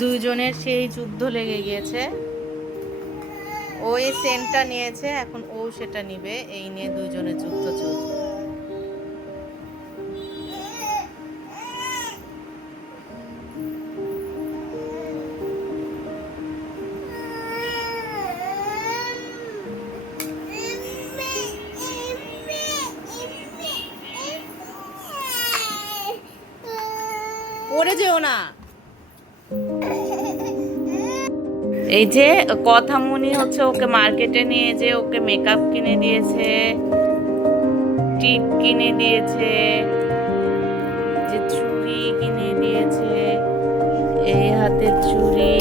দুজনের সেই যুদ্ধ লেগে গিয়েছে। ও এই সেন্টটা নিয়েছে, এখন ও সেটা নিবে, এই নিয়ে দুজনের যুদ্ধ চলছে। এই যে মনে হচ্ছে, ওকে মার্কেটে নিয়ে যে ওকে মেকআপ কিনে দিয়েছে, টিপ কিনে দিয়েছে, যে চুড়ি কিনে দিয়েছে, এই হাতের চুড়ি।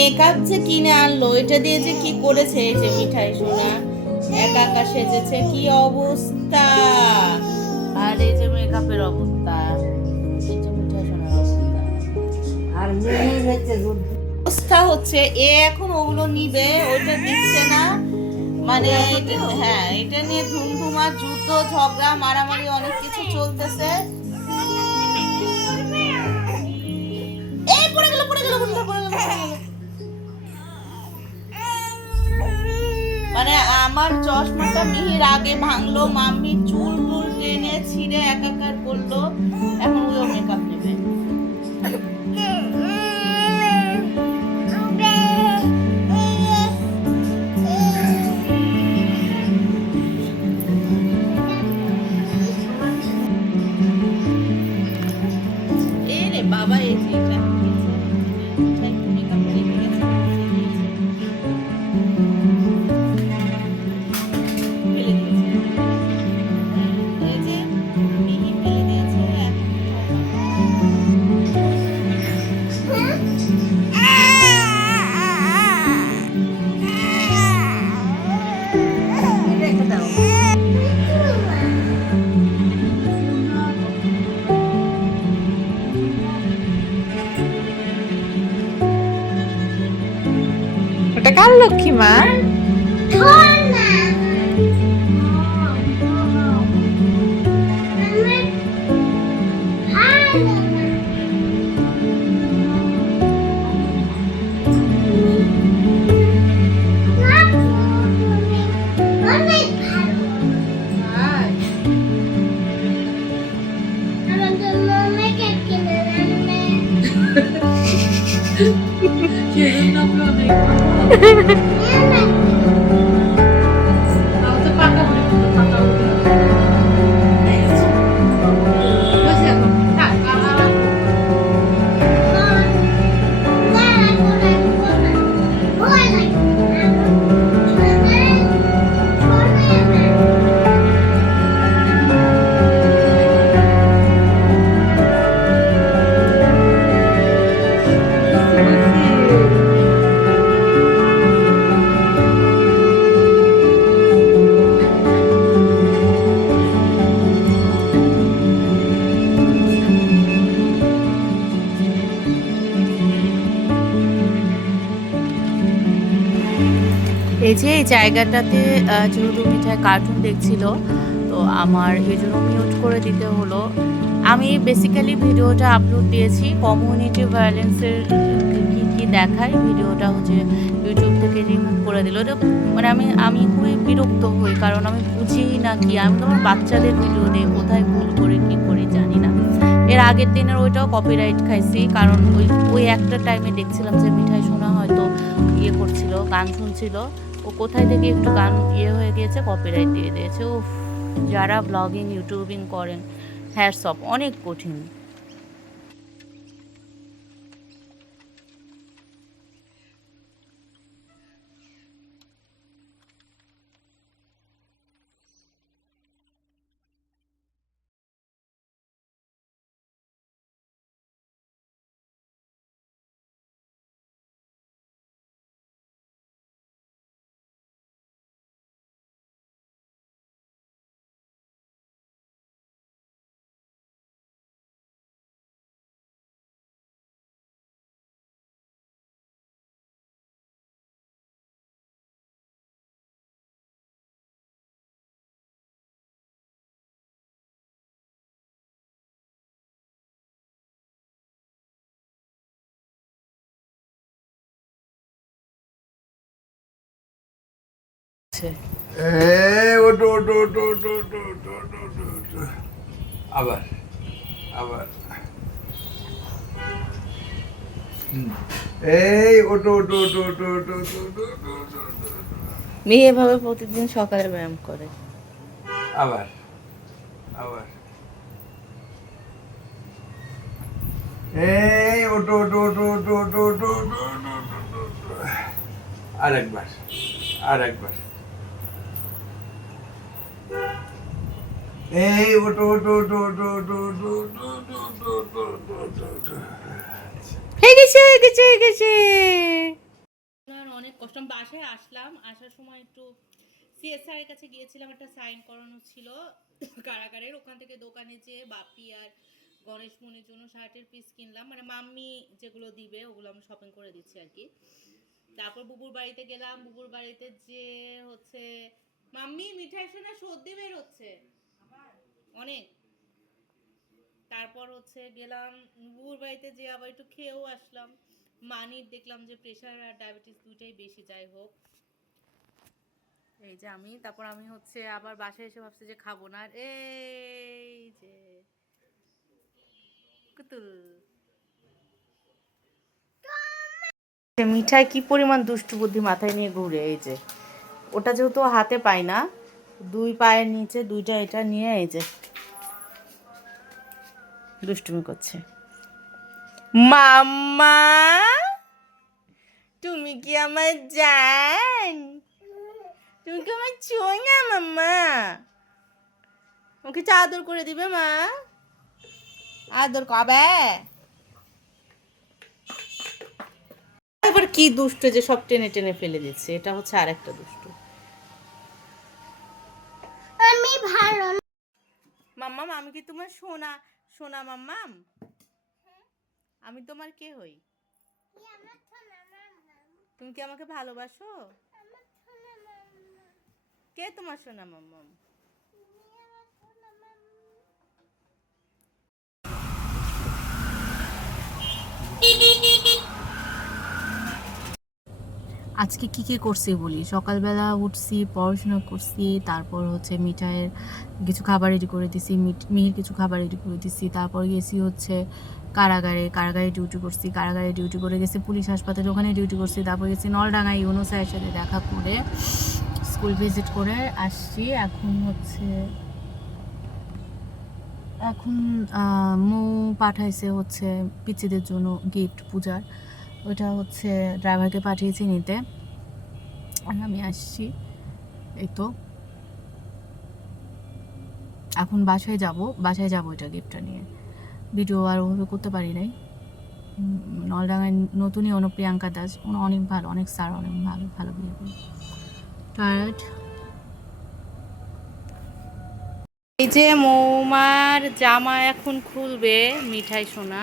মেকআপ যে কিনে আনলো এটা দিয়ে যে কি করেছে এই যে মিঠাই সোনা? একা একা সেজেছে কি অবস্থা? আর এই যে মেকআপের অবস্থা। অবস্থা হচ্ছে অবস্থা হচ্ছে এ এখন ওগুলো নিবে ওইটা দিচ্ছে না। মানে হ্যাঁ এটা নিয়ে ধুমধুমা যুদ্ধ ঝগড়া মারামারি অনেক কিছু চলতেছে। এই পড়ে গেল পড়ে গেল পড়ে গেল। মানে আমার চশমাটা মিহির আগে ভাঙলো মাম্মি চুল টুল টেনে ছিঁড়ে একাকার করল। এখন কার লক্ষ্মী মা? এই জায়গাটাতে যেহেতু মিঠাই কার্টুন দেখছিল, তো আমার এই জন্য মিউট করে দিতে হলো। আমি বেসিক্যালি ভিডিওটা আপলোড দিয়েছি কমিউনিটি ভায়োলেন্সের কী কী দেখায়, ভিডিওটা হচ্ছে ইউটিউব থেকে রিমুভ করে দিল। এটা মানে আমি আমি খুবই বিরক্ত হই, কারণ আমি বুঝি না কি, আমি তো আমার বাচ্চাদের ভিডিও দিই, কোথায় ভুল করে, কি করি জানি না। এর আগের দিনের ওইটাও কপিরাইট খাইছি, কারণ ওই ওই একটা টাইমে দেখছিলাম যে মিঠাই শোনা হয়তো ইয়ে করছিল, গান শুনছিল। ও কোথায় থেকে একটু গান ইয়ে হয়ে গিয়েছে কপিরাইট দিয়ে দিয়েছে। ও যারা ব্লগিং ইউটিউবিং করেন হ্যাটস অফ অনেক কঠিন। আবার আবার এই ওটো ওটো ওটো ওটো ওটো মেয়ে এভাবে প্রতিদিন সকালে ব্যায়াম করে আবার আবার এই ওটো ওটো ওটো ওটো ওটো ওটো আরেকবার আরেকবার এই ওটো ওটো ওটো ওটো ওটো ওটো হয়ে গেছে হয়ে গেছে হয়ে গেছে অনেক কষ্ট বাসায় আসলাম আসার সময় একটু সিএসআর এর কাছে গিয়েছিলাম একটা সাইন করানো ছিল কারাগারের ওখান থেকে দোকানে যেয়ে বাপি আর গণেশ মনির জন্য শার্টের পিস কিনলাম মানে মাম্মি যেগুলো দিবে ওগুলো আমি শপিং করে দিচ্ছি আর কি তারপর বুবুর বাড়িতে গেলাম বুবুর বাড়িতে যে হচ্ছে মাম্মি মিঠাই সোনা সর্দি বেরোচ্ছে হচ্ছে অনেক। তারপর হচ্ছে গেলাম বুবুর বাড়িতে যে আবার একটু খেয়েও আসলাম। মানির দেখলাম যে প্রেশার আর ডায়াবেটিস দুইটাই বেশি, যাই হোক। এই যে আমি, তারপর আমি হচ্ছে আবার বাসায় এসে ভাবছি যে খাব না। এই যে কুতুল। মিঠাই কি পরিমাণ দুষ্টু বুদ্ধি মাথায় নিয়ে ঘুরে, এই যে। ওটা যেহেতু হাতে পায় না দুই পায়ের নিচে দুইটা এটা নিয়ে এই যে দুষ্টুমি করছে। মাম্মা, তুমি কি আমার জান? তুমি কি আমার চোঙা মাম্মা? ওকে চা আদর করে দিবে, মা। আদর কবে? এবার কি দুষ্ট যে সব টেনে টেনে ফেলে দিচ্ছে, এটা হচ্ছে আরেকটা দুষ্ট আমি ভালো মাম্মাম আমি কি তোমার সোনা? সোনা মাম্মাম? আমি তোমার কে হই? তুমি কি আমাকে ভালোবাসো? কে তোমার সোনা মাম্মাম? আজকে কি কি করছি বলি? সকালবেলা উঠছি, পড়াশোনা করছি, তারপর হচ্ছে মিঠাইয়ের কিছু খাবার রেডি করে দিছি মিহির কিছু খাবার রেডি করে দিছি, তারপর গেছি হচ্ছে কারাগারে কারাগারে ডিউটি করছি, কারাগারে ডিউটি করে গেছি পুলিশ হাসপাতালে, ওখানে ডিউটি করছি, তারপর গেছি নলডাঙ্গা ইউনো স্যারের সাথে দেখা করে স্কুল ভিজিট করে আসছি, এখন হচ্ছে, এখন মৌ পাঠাইছে হচ্ছে পিচিদের জন্য গিফট পূজার। ওটা হচ্ছে ড্রাইভারকে পাঠিয়েছি নিতে। আর আমি আসছি। এই তো। এখন বাসায় যাব বাসায় যাব এটা গিফটটা নিয়ে। ভিডিও আর ওভাবে করতে পারি নাই। নলডাঙ্গায় নতুনই অনুপ্রিয়াঙ্কা দাস। উনি অনেক ভালো, অনেক স্যার অনেক ভালো ভালো বিয়ে টায়ার্ড এই যে মৌমার জামা এখন খুলবে মিঠাই সোনা।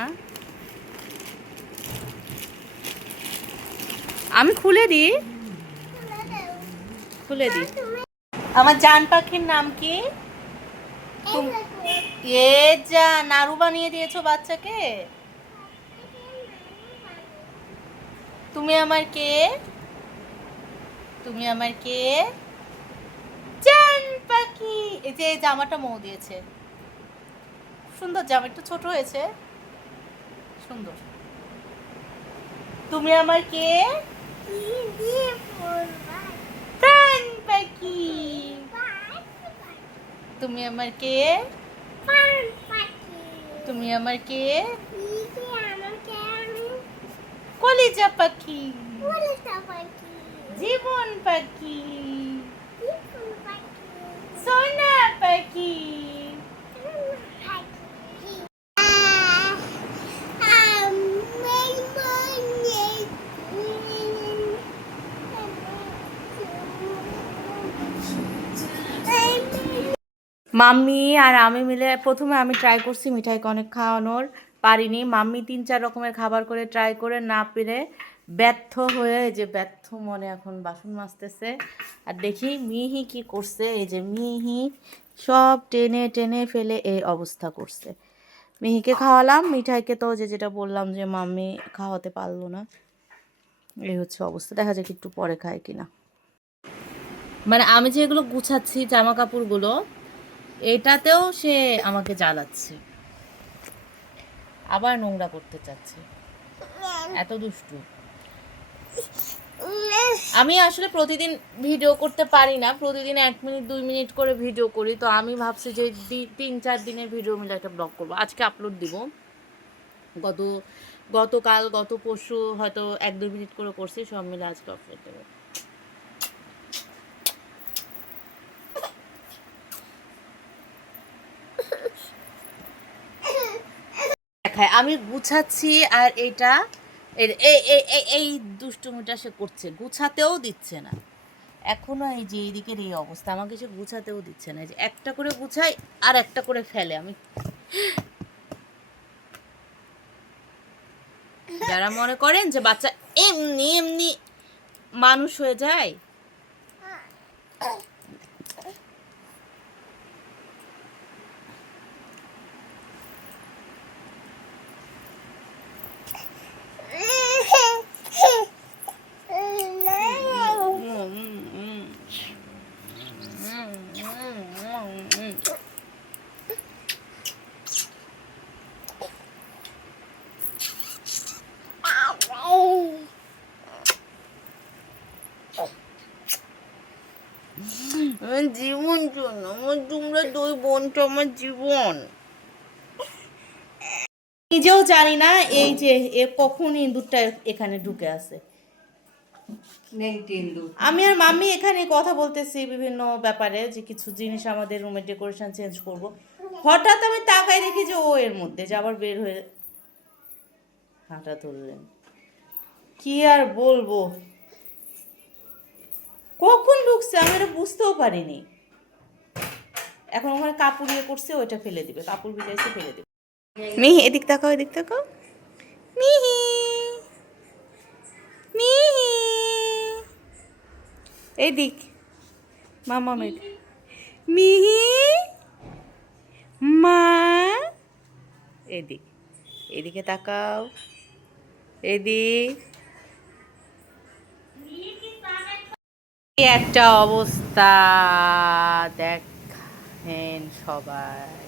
আমি খুলে দিই। খুলে দি আমার জান পাখির নাম কি? এ যা নাড়ু বানিয়ে দিয়েছ বাচ্চাকে? তুমি আমার কে? তুমি আমার কে? জান পাখি। এই যে জামাটা মৌ দিয়েছে। সুন্দর জামা একটু ছোট হয়েছে। সুন্দর। তুমি আমার কে? প্রাণ পাখি তুমি আমার কে তুমি আমার কে কলিজা পাখি জীবন পাখি সোনা পাখি মাম্মি আর আমি মিলে প্রথমে আমি ট্রাই করছি মিঠাই অনেক খাওয়ানোর, পারিনি। মাম্মি তিন চার রকমের খাবার করে ট্রাই করে না পেরে ব্যর্থ হয়ে যে ব্যর্থ মনে এখন বাসন মাজতেছে। আর দেখি মিহি কি করছে, এই যে মিহি সব টেনে টেনে ফেলে এই অবস্থা করছে। মিহিকে খাওয়ালাম, মিঠাইকে তো যে যেটা বললাম যে মাম্মি খাওয়াতে পারল না। এই হচ্ছে অবস্থা, দেখা যাক একটু পরে খায় কিনা। মানে আমি যেগুলো গুছাচ্ছি জামা কাপড়গুলো এটাতেও সে আমাকে জ্বালাচ্ছে। আবার নোংরা করতে চাচ্ছে। এত দুষ্টু। আমি আসলে প্রতিদিন ভিডিও করতে পারি না। প্রতিদিন এক মিনিট, দুই মিনিট করে ভিডিও করি। তো আমি ভাবছি যে তিন, চার দিনের ভিডিও মিলে একটা ব্লগ করব। আজকে আপলোড দিব। গত, গতকাল, গত পরশু হয়তো এক, দুই মিনিট করে করছি। সব মিলে আজকে আপলোড দেবো। দেখায় আমি গুছাচ্ছি আর এটা এই দুষ্টুমিটা সে করছে, গুছাতেও দিচ্ছে না। এখনও এই যে এইদিকের এই অবস্থা, আমাকে সে গুছাতেও দিচ্ছে না। যে একটা করে গুছাই আর একটা করে ফেলে, আমি যারা মনে করেন যে বাচ্চা এমনি এমনি মানুষ হয়ে যায় আমার জীবন জন্য আমার তোমরা দুই বোনটা আমার জীবন। নিজেও জানি না এই যে এ কখন ইঁদুরটা এখানে ঢুকে দুধ আমি আর মাম্মি এখানে কথা বলতেছি বিভিন্ন ব্যাপারে যে কিছু জিনিস আমাদের রুমের ডেকোরেশন চেঞ্জ করব। হঠাৎ আমি তাকাই দেখি যে ও এর মধ্যে যে আবার বের হয়ে হাঁটা তুললেন কি আর বলব? কখন ঢুকছে আমি এটা বুঝতেও পারিনি। এখন ওখানে কাপড় ইয়ে করছে, ওইটা ফেলে দিবে, কাপড় ভিজাইছে, ফেলে দিবে। মিহি, এদিক তাকাও এদিক তাকাও। মিহি মিহি। এদিক, মামা মেঘ মিহি, মা। এদিক, এদিকে তাকাও। এদিক। একটা অবস্থা দেখেন সবাই।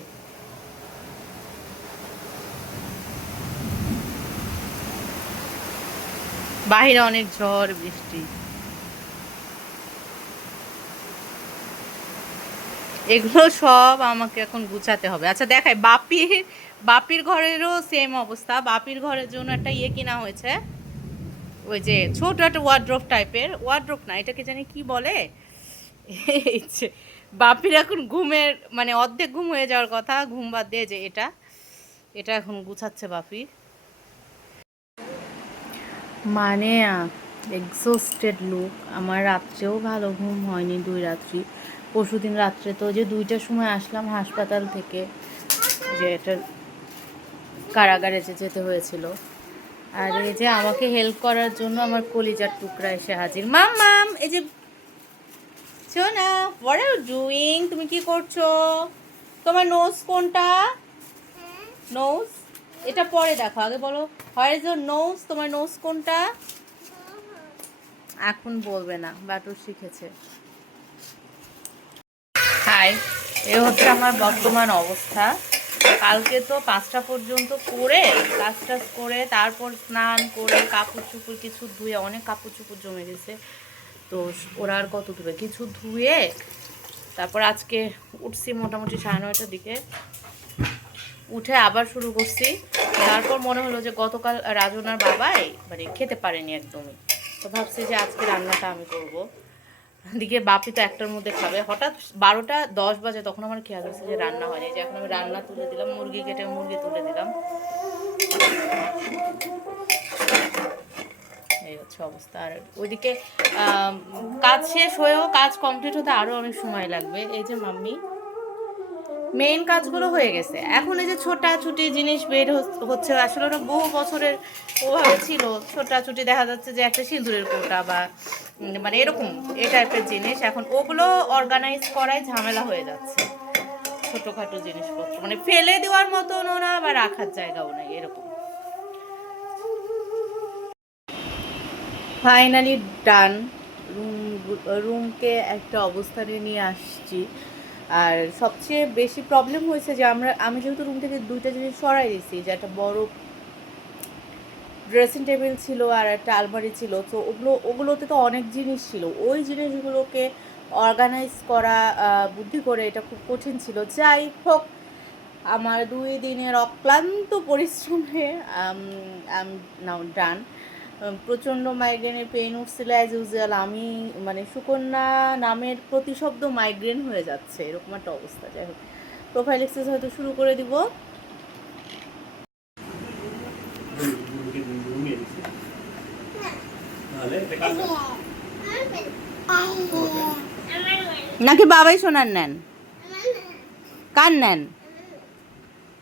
বাহিরে অনেক ঝড়, বৃষ্টি। এগুলো সব আমাকে এখন গুছাতে হবে। আচ্ছা দেখাই বাপির বাপির ঘরেরও সেম অবস্থা। বাপির ঘরের জন্য একটা ইয়ে কিনা হয়েছে। ওই যে ছোট একটা ওয়ার্ড্রোপ টাইপের ওয়ার্ড্রোপ না, এটাকে জানি কি বলে? এই যে বাপির এখন ঘুমের মানে অর্ধেক ঘুম হয়ে যাওয়ার কথা, ঘুম বাদ দিয়ে যে এটা এটা এখন গুছাচ্ছে বাপি। মানে এক্সস্টেড লুক আমার রাত্রেও ভালো ঘুম হয়নি দুই রাত্রি। পরশুদিন রাত্রে তো যে দুইটার সময় আসলাম হাসপাতাল থেকে, যে এটা কারাগারে যে যেতে হয়েছিল। আর এই যে আমাকে হেল্প করার জন্য আমার কলিজার টুকরা এসে হাজির। মাম মাম, এই যে সোনা হোয়াট আর ডুইং তুমি কি করছ? তোমার নোজ কোনটা? নোজ এটা পরে দেখো, আগে বলো। হয় ইজ ইউর নোজ তোমার নোজ কোনটা? এখন বলবে না বাটুর শিখেছে। হাই এ হচ্ছে আমার বর্তমান অবস্থা। কালকে তো পাঁচটা পর্যন্ত করে কাজ করে, তারপর স্নান করে, কাপড় চুপড় কিছু ধুয়ে অনেক কাপড় চুপড় জমে গেছে। তো ওরা আর কত ধুবে কিছু ধুয়ে তারপর আজকে উঠছি মোটামুটি সাড়ে নয়টার দিকে। উঠে আবার শুরু করছি। তারপর মনে হলো যে গতকাল রাজনার বাবাই মানে খেতে পারেনি একদমই। তো ভাবছি যে আজকে রান্নাটা আমি করব। দিকে বাপি তো একটার মধ্যে খাবে। হঠাৎ বারোটা দশ বাজে তখন আমার খেয়াল হচ্ছে যে রান্না হয়নি। যে এখন আমি রান্না তুলে দিলাম, মুরগি কেটে মুরগি তুলে দিলাম। এই হচ্ছে অবস্থা। আর ওইদিকে কাজ শেষ হয়েও কাজ কমপ্লিট হতে আরও অনেক সময় লাগবে। এই যে মাম্মি মেইন কাজগুলো হয়ে গেছে। এখন এই যে ছোটাছুটি জিনিস বের হচ্ছে, আসলে ওটা বহু বছরের ওভাবে ছিল। ছোটাছুটি দেখা যাচ্ছে যে একটা সিঁদুরের কোটা বা মানে এরকম, এই টাইপের জিনিস। এখন ওগুলো অর্গানাইজ করাই ঝামেলা হয়ে যাচ্ছে। ছোটোখাটো জিনিসপত্র মানে ফেলে দেওয়ার মতনও না বা রাখার জায়গাও নেই, এরকম। ফাইনালি ডান রুম, রুমকে একটা অবস্থানে নিয়ে আসছি। আর সবচেয়ে বেশি প্রবলেম হয়েছে যে আমরা, আমি যেহেতু রুম থেকে দুইটা জিনিস সরাই দিয়েছি, যে একটা বড় ড্রেসিং টেবিল ছিল আর একটা আলমারি ছিল, তো ওগুলো, ওগুলোতে তো অনেক জিনিস ছিল। ওই জিনিসগুলোকে অর্গানাইজ করা বুদ্ধি করে এটা খুব কঠিন ছিল। যাই হোক, আমার দুই দিনের অক্লান্ত পরিশ্রমে, আম নাও ডান প্রচণ্ড মাইগ্রেনের পেইন উঠছিল অ্যাজ ইউজুয়াল আমি মানে সুকন্যা নামের প্রতিশব্দ মাইগ্রেন হয়ে যাচ্ছে, এরকম একটা অবস্থা। যাই হোক প্রোফাইল এক্সেস হয়তো শুরু করে দিব। নাকি বাবাই সোনার নেন? কার নেন?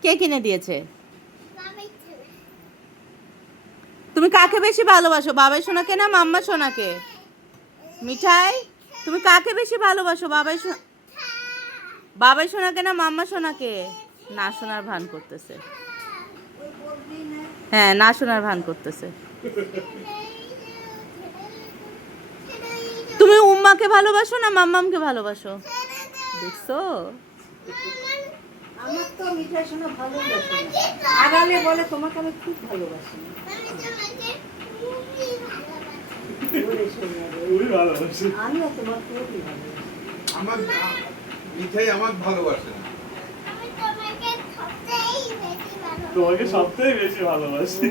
কে কিনে দিয়েছে? তুমি কাকে বেশি ভালোবাসো, বাবাই সোনাকে না মাম্মা সোনাকে? মিঠাই, তুমি কাকে বেশি ভালোবাসো, বাবাই বাবাই সোনাকে না মাম্মা সোনাকে? না শোনার ভান করতেছে। হ্যাঁ না শোনার ভান করতেছে। তুমি উম্মাকে ভালোবাসো না মাম্মামকে ভালোবাসো? দেখছ? আমার তো মিঠাই ভালোবাসে না। আড়ালে বলে তোমাকে আমি খুব ভালোবাসি। আমিও তোমার খুবই ভালোবাসি। আমার মিঠাই আমার ভালোবাসে না। তোমাকে সবথেকে বেশি ভালোবাসি।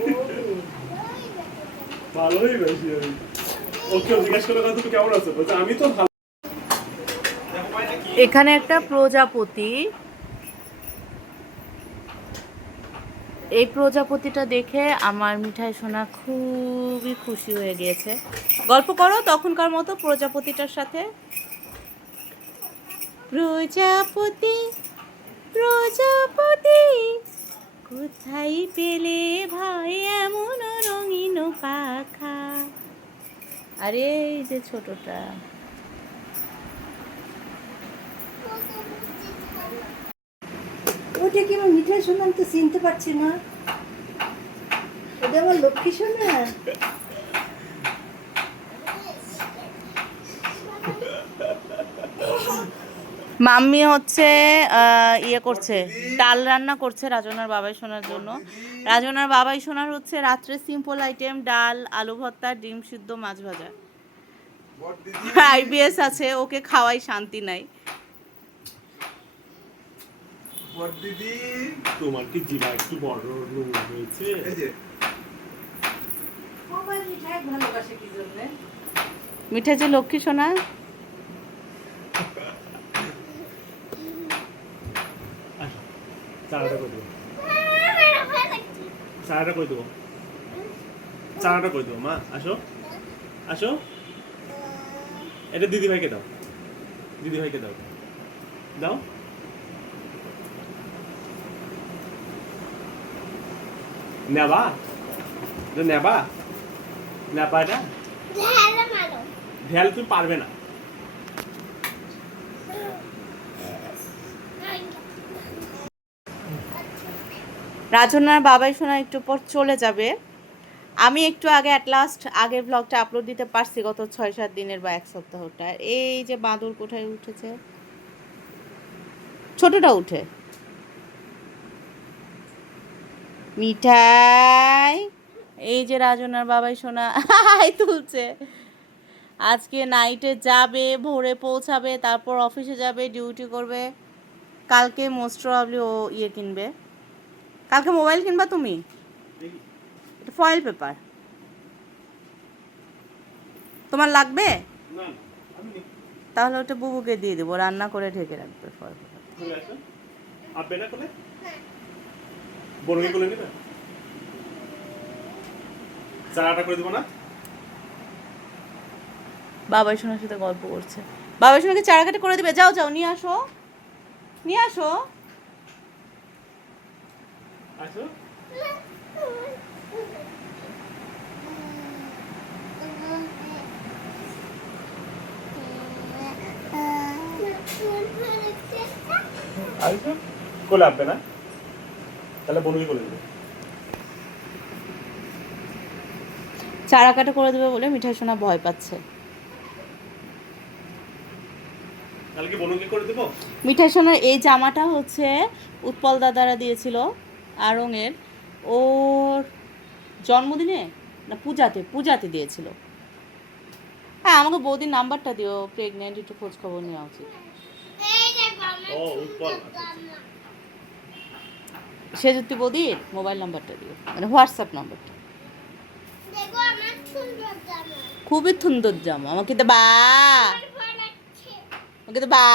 ভালোই বেশি আমি। ওকে জিজ্ঞেস করে কথা তুই কেমন আছো? আমি তো ভালো এখানে একটা প্রজাপতি। এই প্রজাপতিটা দেখে আমার মিঠাই সোনা খুবই খুশি হয়ে গিয়েছে। গল্প করো তখনকার মতো প্রজাপতিটার সাথে। প্রজাপতি প্রজাপতি, কোথায় পেলে ভাই এমন রঙিন পাখা? আরে এই যে ছোটটা। ওটা কি আমার মিঠাই আমি তো চিনতে পারছি না? ওটা আমার লক্ষ্মী শোনা? মাম্মি হচ্ছে ইয়ে করছে ডাল রান্না করছে রাজনার বাবাই শোনার জন্য। রাজনার বাবাই শোনার হচ্ছে রাত্রে সিম্পল আইটেম ডাল আলু ভর্তা ডিম সিদ্ধ মাছ ভাজা। আইবিএস আছে ওকে খাওয়াই শান্তি নাই। দিদি তোমার কি জিবা একটু বড় রুম হয়েছে? এই যে। আমার মিঠাই ভালোবাসে কি জন্য? মিঠা যে লক্ষ্মী সোনা? চারাটা কই দেবো। চারাটা কই দেবো। চারাটা কই দেবো মা আসো। আসো। এটা দিদি ভাইকে দাও। দিদি ভাইকে দাও। দাও। নেবা নেবা নেবা এটা ঢেল তুমি পারবে না রাজনার বাবাই শোনা একটু পর চলে যাবে। আমি একটু আগে অ্যাট লাস্ট আগের ব্লগটা আপলোড দিতে পারছি গত ছয় সাত দিনের বা এক সপ্তাহটা এই যে বাঁদর কোথায় উঠেছে? ছোটটা উঠে। মিঠাই। এই যে রাজনার বাবাই শোনা হাই তুলছে। আজকে নাইটে যাবে ভোরে পৌঁছাবে তারপর অফিসে যাবে ডিউটি করবে। কালকে মোস্ট প্রবাবলি ও ইয়ে কিনবে। কালকে মোবাইল কিনবা তুমি? এটা ফয়েল পেপার তোমার লাগবে। তাহলে ওটা বুবুকে দিয়ে দেবো রান্না করে ঢেকে রাখবে ফয়েল পেপার বড়কে কোলে নিবে? চাটা করে দেবো না? বাবাই সোনার সাথে গল্প করছে। বাবাই সোনাকে চারাকাটি করে দিবে। যাও যাও নিয়ে আসো। নিয়ে আসো। আসো। আসো। কোলে না? তাহলে বড়কে কোলে নেবে চারাকাটা করে দেবে বলে মিঠাই সোনা ভয় পাচ্ছে। কালকে বড়কে করে দেবো? মিঠাই সোনার এই জামাটা হচ্ছে উৎপল দাদারা দিয়েছিল আড়ংয়ের ওর জন্মদিনে না পূজাতে পূজাতে দিয়েছিল। হ্যাঁ আমাকে বৌদির নাম্বারটা দিও প্রেগনেন্ট একটু খোঁজ খবর নেওয়া উচিত। ও উৎপল। সেজুতি বৌদির মোবাইল নাম্বারটা দিও। মানে হোয়াটসঅ্যাপ নাম্বারটা খুবই সুন্দর জামা। আমাকে তো বা। আমাকে তো বা।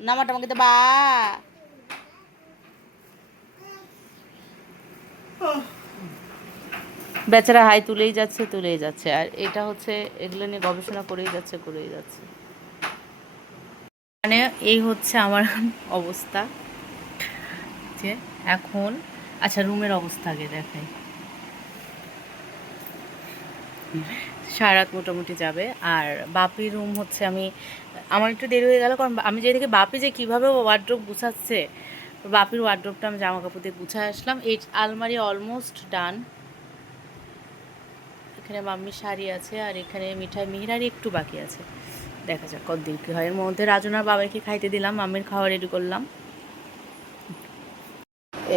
নামাটা আমাকে তো বা। বেচারা হাই তুলেই যাচ্ছে তুলেই যাচ্ছে। আর এটা হচ্ছে এগুলো নিয়ে গবেষণা করেই যাচ্ছে করেই যাচ্ছে। মানে এই হচ্ছে আমার অবস্থা। যে এখন আচ্ছা রুমের অবস্থা আগে দেখাই। সারা রাত মোটামুটি যাবে। আর বাপির রুম হচ্ছে আমি, আমার একটু দেরি হয়ে গেল কারণ আমি যেদিকে বাপি যে কীভাবে ওয়ার্ড্রোপ গুছাচ্ছে, বাপির ওয়ার্ড্রোপটা আমি জামা কাপড় দিয়ে গুছায় আসলাম। এই আলমারি অলমোস্ট ডান এখানে মাম্মির শাড়ি আছে আর এখানে মিঠাই মিহিরারি একটু বাকি আছে। দেখা যাক কতদিন কী হয়। এর মধ্যে রাজনার বাবাইকে খাইতে দিলাম। মাম্মির খাওয়া রেডি করলাম।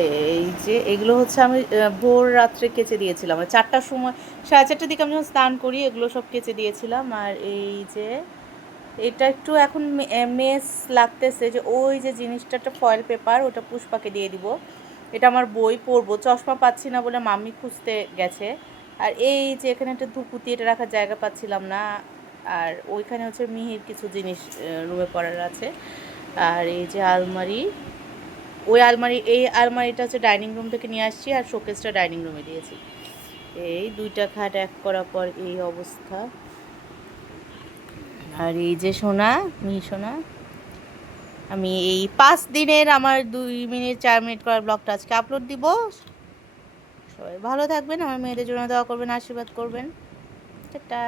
এই যে এগুলো হচ্ছে আমি ভোর রাত্রে কেচে দিয়েছিলাম। চারটার সময়, সাড়ে চারটার দিকে আমি যখন স্নান করি, এগুলো সব কেচে দিয়েছিলাম। আর এই যে, এটা একটু এখন মেস লাগতেছে যে ওই যে জিনিসটা, একটা ফয়েল পেপার ওটা পুষ্পাকে দিয়ে দিব। এটা আমার বই পড়ব। চশমা পাচ্ছি না বলে মাম্মি খুঁজতে গেছে। আর এই যে এখানে একটা ধুপুতি এটা রাখার জায়গা পাচ্ছিলাম না। আর ওইখানে হচ্ছে মিহির কিছু জিনিস রুমে পড়ার আছে। আর এই যে আলমারি ওই আলমারি, এই আলমারিটা হচ্ছে ডাইনিং রুম থেকে নিয়ে আসছি আর শোকেসটা ডাইনিং রুমে দিয়েছি। এই দুইটা খাট এক করার পর এই অবস্থা। আর এই যে সোনা মিহি সোনা, আমি এই পাঁচ দিনের আমার দুই মিনিট, চার মিনিট করার ব্লগটা আজকে আপলোড দিব। সবাই ভালো থাকবেন, আমার মেয়েদের জন্য দোয়া করবেন, আশীর্বাদ করবেন। টাটা।